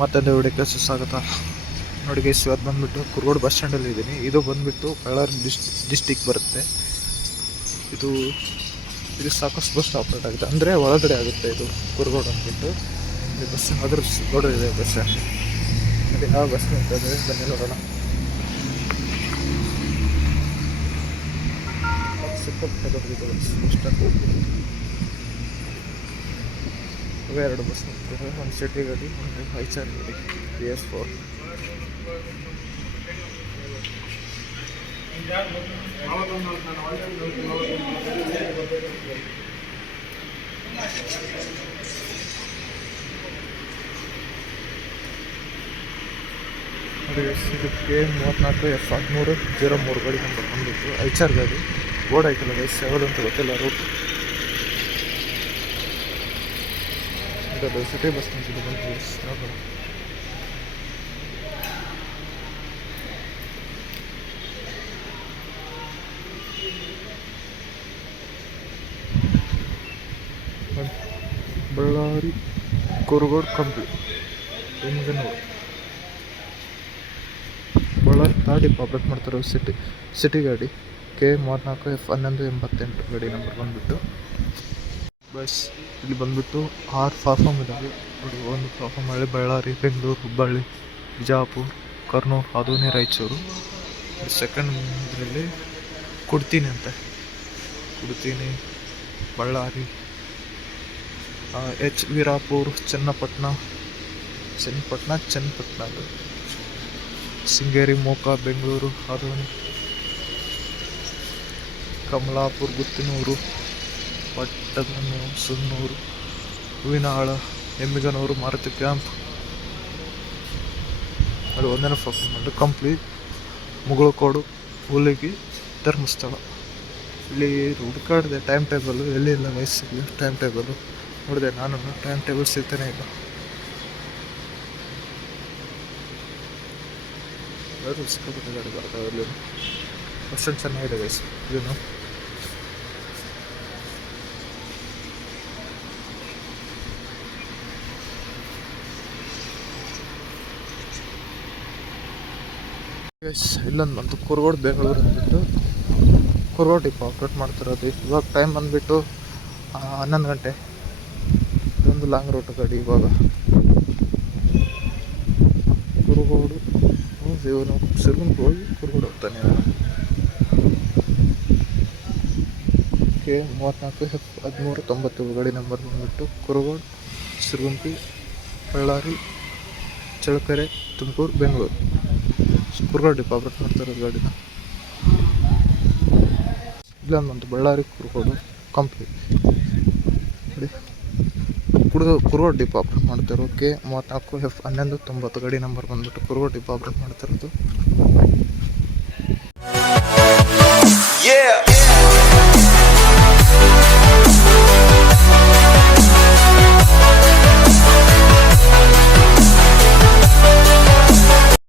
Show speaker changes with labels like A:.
A: ಮತ್ತೊಂದು ವಿಡಿಯೋಕ್ಕೆ ಸುಸ್ವಾಗತ. ನೋಡಿ ಗೈಸ್ ಇವತ್ತು ಬಂದುಬಿಟ್ಟು ಕುರುಗೋಡು ಬಸ್ ಸ್ಟ್ಯಾಂಡಲ್ಲಿ ಇದ್ದೀನಿ. ಇದು ಬಂದ್ಬಿಟ್ಟು ಬಳ್ಳಾರಿ ಡಿಸ್ ಡಿಸ್ಟಿಕ್ ಬರುತ್ತೆ. ಇದು ಇದು ಸಾಕಷ್ಟು ಬಸ್ ಆಪ್ರೇಟ್ ಆಗುತ್ತೆ. ಅಂದರೆ ಒಳಗಡೆ ಆಗುತ್ತೆ ಇದು ಕುರುಗೋಡು ಅಂದ್ಬಿಟ್ಟು. ಇಲ್ಲಿ ಬಸ್ ಅದ್ರ ಇದೆ ಬಸ್ ಮತ್ತೆ ಯಾವ ಬಸ್ ನಿಂತದೆ ಬನ್ನಿ ನೋಡೋಣ. ಸಿಕ್ಕಾಪಟ್ಟೆ ದೊಡ್ಡದಿದೆ ಬಸ್ ಬಸ್ ಸ್ಟ್ಯಾಂಡ್ ಇವೆ ಎರಡು ಬಸ್ ನಿಂತಿವೆ. ಒಂದು ಸಿಟಿ ಗಾಡಿ, ಒಂದು ಐಚಾರ್ ಗಾಡಿ. ಬಿ ಎಸ್ ಫೋರ್ ನೋಡಿ ಇದಕ್ಕೆ ಮೂವತ್ತ್ನಾಲ್ಕು ಎಫ್ ಹದಿಮೂರು ಜೀರೋ ಮೂರು ಗಾಡಿ ನಂಬರ್ ಬಂದಿತ್ತು. ಐಚಾರ್ ಗಾಡಿ. ಬೋರ್ಡ್ ಆಯ್ತಲ್ಲ ಯಾವುದು ಅಂತ ಗೊತ್ತಿಲ್ಲ ರೂಟ್ ಇದು ಸಿಟಿ ಬಸ್ ನಿಂತಿದೆ ಬಂದು ನೋಡೋಣ. ಬಳ್ಳಾರಿ ಕುರುಗೋಡು ಕಂಪ್ಲಿ ನೋಡಿ ಬಳ್ಳಾರಿ ಗಾಡಿ ಆಪ್ರೇಟ್ ಮಾಡ್ತಾರೆ ಸಿಟಿ ಸಿಟಿ ಗಾಡಿ. ಕೆ ಮೂವತ್ತ್ನಾಲ್ಕು ಎಫ್ ಹನ್ನೊಂದು ಎಂಬತ್ತೆಂಟು ಗಾಡಿ ನಂಬರ್ ಬಂದುಬಿಟ್ಟು. ಬಸ್ ಇಲ್ಲಿ ಬಂದ್ಬಿಟ್ಟು ಆರು ಪ್ಲಾಟ್ಫಾರ್ಮ್ ಇದ್ದಾವೆ ನೋಡಿ, ಒಂದು ಪ್ಲಾಟ್ಫಾರ್ಮ್ ಹಳ್ಳಿ ಬಳ್ಳಾರಿ, ಬೆಂಗಳೂರು, ಹುಬ್ಬಳ್ಳಿ, ಬಿಜಾಪುರ್, ಕರ್ನೂಲ್ ಅದೋನಿ ರಾಯಚೂರು. ಸೆಕೆಂಡ್ ಇದರಲ್ಲಿ ಕುಡ್ತೀನಿ ಅಂತ. ಕುಡ್ತೀನಿ, ಬಳ್ಳಾರಿ ಎಚ್ ವೀರಾಪುರ್ ಚನ್ನಪಟ್ಟಣ ಚನ್ನಪಟ್ಟಣ ಚನ್ನಪಟ್ಟಣ ಅದು. ಸಿಂಗೇರಿ ಮೋಕ, ಬೆಂಗಳೂರು ಅದೋನಿ ಕಮಲಾಪುರ, ಗುತ್ತಿನೂರು. ಪಟ್ಟದನು ಸುನ್ನೂರು ಹೂವಿನಾಳ ಎಮ್ಮಿಗನೂರು, ಮಾರುತಿ ಕ್ಯಾಂಪ್. ಅದು ಒಂದನೇ ಮಾಡಿ ಕಂಪ್ಲೀಟ್ ಮುಗಳಕೋಡು, ಹುಲಿಗಿ, ಧರ್ಮಸ್ಥಳ. ಇಲ್ಲಿ ಹುಡುಕಾಡಿದೆ ಟೈಮ್ ಟೇಬಲು ಎಲ್ಲಿಲ್ಲ ವಯಸ್ಸಿಗೆ ಟೈಮ್ ಟೇಬಲು ನೋಡಿದೆ ನಾನು ಟೈಮ್ ಟೇಬಲ್ ಸಿಗ್ತಾನೆ ಇಲ್ಲ. ಸಿಕ್ಕಾಪಟ್ಟೆ ಗಾಡಿ ಬರ್ತಾವೆ ಇಲ್ಲಿ ಅಷ್ಟೊಂದು ಚೆನ್ನಾಗಿದೆ ವಯಸ್ಸು ಇದನ್ನು ಇಲ್ಲೊಂದು ಬಂತು ಕುರುಗೋಡು ಬೆಂಗಳೂರು ಅಂದ್ಬಿಟ್ಟು ಕುರುಗೋಡು ಡಿಪೋ ಆಪ್ರೇಟ್ ಮಾಡ್ತಿರೋದು. ಇವಾಗ ಟೈಮ್ ಬಂದುಬಿಟ್ಟು ಹನ್ನೊಂದು ಗಂಟೆ. ಇದೊಂದು ಲಾಂಗ್ ರೂಟ್ ಗಾಡಿ ಇವಾಗ. ಕುರುಗೋಡು ಇವನು ಸಿರ್ಗುಂಪ್ ಹೋಗಿ ಕುರುಗೋಡು ಹೋಗ್ತಾನೆ ಕೆ ಮೂವತ್ತ್ನಾಲ್ಕು ಹದಿಮೂರು ತೊಂಬತ್ತು ಗಾಡಿ ನಂಬರ್ ಬಂದುಬಿಟ್ಟು ಕುರುಗೋಡು ಸಿರ್ಗುಂಪಿ ಬಳ್ಳಾರಿ, ಚಳ್ಳಕೆರೆ, ತುಮಕೂರು, ಬೆಂಗಳೂರು. ಕುರುಗೋಡು ಡಿಪೋ ಆಪ್ರೇಟ್ ಮಾಡ್ತಿರೋದು ಗಾಡಿನ ಇಲ್ಲೊಂದು ಬಂತು ಬಳ್ಳಾರಿ ಕುರ್ಗೋಡು ಕಂಪ್ಲೀಟ್ ನೋಡಿ. ಕುಡ್ದು ಕುರ್ಗೋಡ್ ಡಿಪ್ ಆಪ್ರೇಟ್ ಮಾಡ್ತಿರೋ ಕೆ ಮೂವತ್ತ್ನಾಲ್ಕು ಎಫ್ ಹನ್ನೊಂದು ತೊಂಬತ್ತು ಗಾಡಿ ನಂಬರ್ ಬಂದ್ಬಿಟ್ಟು ಕುರ್ಗೋಡ್ ಡಿಪ್ ಆಪ್ರೇಟ್ ಮಾಡ್ತಿರೋದು.